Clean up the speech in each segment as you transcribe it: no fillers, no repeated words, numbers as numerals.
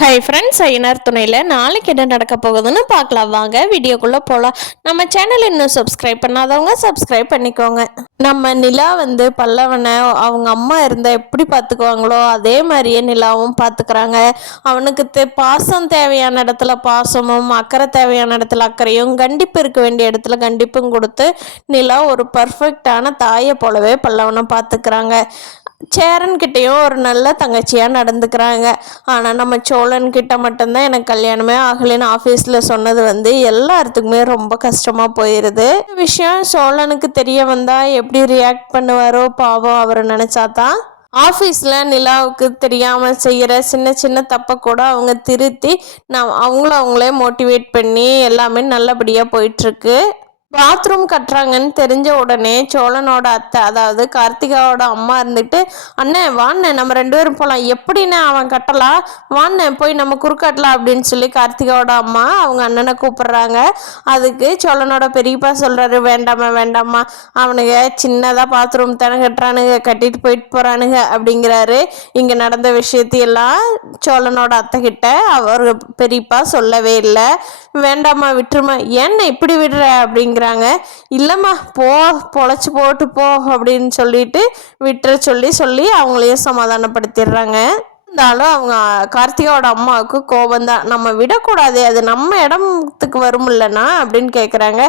Hi friends, Ayyanar துணையில் நாளைக்கு என்ன நடக்க போகுதுன்னு பார்க்கலாம். வாங்க வீடியோக்குள்ளே போகலாம். நம்ம சேனல் இன்னும் சப்ஸ்கிரைப் பண்ணாதவங்க சப்ஸ்கிரைப் பண்ணிக்கோங்க. நம்ம நிலா பல்லவனை அவங்க அம்மா இருந்தால் எப்படி பார்த்துக்குவாங்களோ அதே மாதிரியே நிலாவும் பார்த்துக்கிறாங்க. அவனுக்கு பாசம் தேவையான இடத்துல பாசமும், அக்கறை தேவையான இடத்துல அக்கறையும், கண்டிப்பு இருக்க வேண்டிய இடத்துல கண்டிப்பும் கொடுத்து நிலா ஒரு பர்ஃபெக்டான தாயை போலவே பல்லவனை பார்த்துக்கிறாங்க. சேரன்கிட்டையும் ஒரு நல்ல தங்கச்சியாக நடந்துக்கிறாங்க. ஆனால் நம்ம சோழன்கிட்ட மட்டும்தான் எனக்கு கல்யாணமே ஆகலைன்னு ஆஃபீஸில் சொன்னது எல்லாத்துக்குமே ரொம்ப கஷ்டமாக போயிடுது. விஷயம் சோழனுக்கு தெரிய வந்தால் எப்படி ரியாக்ட் பண்ணுவாரோ பாவம், அவர் நினச்சாதான். ஆஃபீஸில் நிலாவுக்கு தெரியாமல் செய்கிற சின்ன சின்ன தப்பை கூட அவங்க திருத்தி அவங்களே மோட்டிவேட் பண்ணி எல்லாமே நல்லபடியாக போயிட்டுருக்கு. பாத்ரூம் கட்டுறாங்கன்னு தெரிஞ்ச உடனே சோழனோட அத்தை, அதாவது கார்த்திகாவோட அம்மா இருந்துட்டு, அண்ணே வாண்ணே நம்ம 2 பேரும் போகலாம், எப்படின்னு அவன் கட்டலாம், வாண்ணே போய் நம்ம குறுக்காட்டலாம் அப்படின்னு சொல்லி கார்த்திகாவோட அம்மா அவங்க அண்ணனை கூப்பிடுறாங்க. அதுக்கு சோழனோட பெரியப்பா சொல்கிறாரு, வேண்டாமா வேண்டாமா, அவனுங்க சின்னதாக பாத்ரூம் தானே கட்டுறானுங்க, கட்டிட்டு போயிட்டு போகிறானுங்க அப்படிங்கிறாரு. இங்கே நடந்த விஷயத்தையெல்லாம் சோழனோட அத்தை கிட்ட அவர் பெரியப்பா சொல்லவே இல்லை. வேண்டாமா விட்டுருமா, ஏன்னா இப்படி விடுற அப்படிங்கிறாங்க. இல்லைம்மா பொழைச்சி போட்டு போ அப்படின்னு சொல்லிட்டு விட்டுற சொல்லி அவங்களையும் சமாதானப்படுத்திடுறாங்க. இருந்தாலும் அவங்க கார்த்திகாவோட அம்மாவுக்கு கோபம் தான். நம்ம விடக்கூடாது, அது நம்ம இடத்துக்கு வரும் இல்லைன்னா அப்படின்னு கேட்குறாங்க.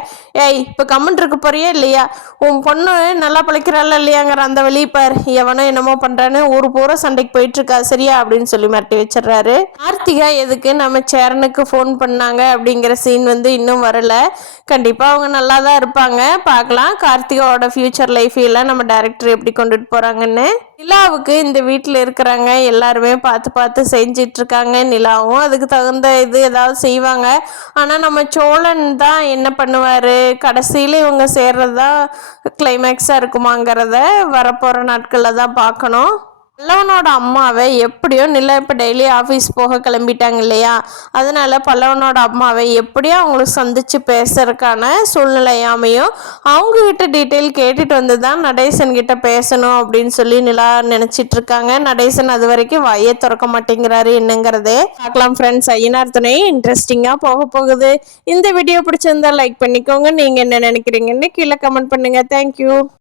ஏய் இப்போ கமெண்ட் இருக்க போறியே இல்லையா, உன் பொண்ணு நல்லா பழைக்கிறாள் இல்லையாங்கிற அந்த வெளிப்பார், எவனோ என்னமோ பண்ணுறான்னு ஒரு பூரா சண்டைக்கு போயிட்டுருக்கா சரியா அப்படின்னு சொல்லி மிரட்டி வச்சிடுறாரு. கார்த்திகா எதுக்கு நம்ம சேரனுக்கு ஃபோன் பண்ணாங்க அப்படிங்கிற சீன் இன்னும் வரல. கண்டிப்பாக அவங்க நல்லா தான் இருப்பாங்க. பார்க்கலாம் கார்த்திகாவோட ஃப்யூச்சர் லைஃப் எல்லாம் நம்ம டைரக்டர் எப்படி கொண்டுட்டு போகிறாங்கன்னு. நிலாவுக்கு இந்த வீட்டில் இருக்கிறாங்க எல்லாருமே பார்த்து செஞ்சிட்ருக்காங்க. நிலாவும் அதுக்கு தகுந்த ஏதாவது செய்வாங்க. ஆனால் நம்ம சோழன் தான் என்ன பண்ணுவார், கடைசியில் இவங்க சேர்றது தான் கிளைமேக்ஸாக இருக்குமாங்கிறத வரப்போகிற நாட்களில் தான் பார்க்கணும். பல்லவனோட அம்மாவை எப்படியோ நிலா இப்போ டெய்லி ஆஃபீஸ் போக கிளம்பிட்டாங்க இல்லையா, அதனால பல்லவனோட அம்மாவை எப்படியோ அவங்களுக்கு சந்தித்து பேசுறதுக்கான சூழ்நிலையாமையும் அவங்கக்கிட்ட டீட்டெயில் கேட்டுட்டு வந்து தான் நடேசன் கிட்ட பேசணும் அப்படின்னு சொல்லி நிலா நினச்சிட்ருக்காங்க. நடேசன் அது வரைக்கும் வாயே திறக்க மாட்டேங்கிறாரு என்னங்கிறதே பார்க்கலாம். ஃப்ரெண்ட்ஸ், ஐயனார் துணை இன்ட்ரெஸ்டிங்காக போகுது. இந்த வீடியோ பிடிச்சிருந்தா லைக் பண்ணிக்கோங்க. நீங்கள் என்ன நினைக்கிறீங்கன்னு கீழே கமெண்ட் பண்ணுங்கள். தேங்க்யூ.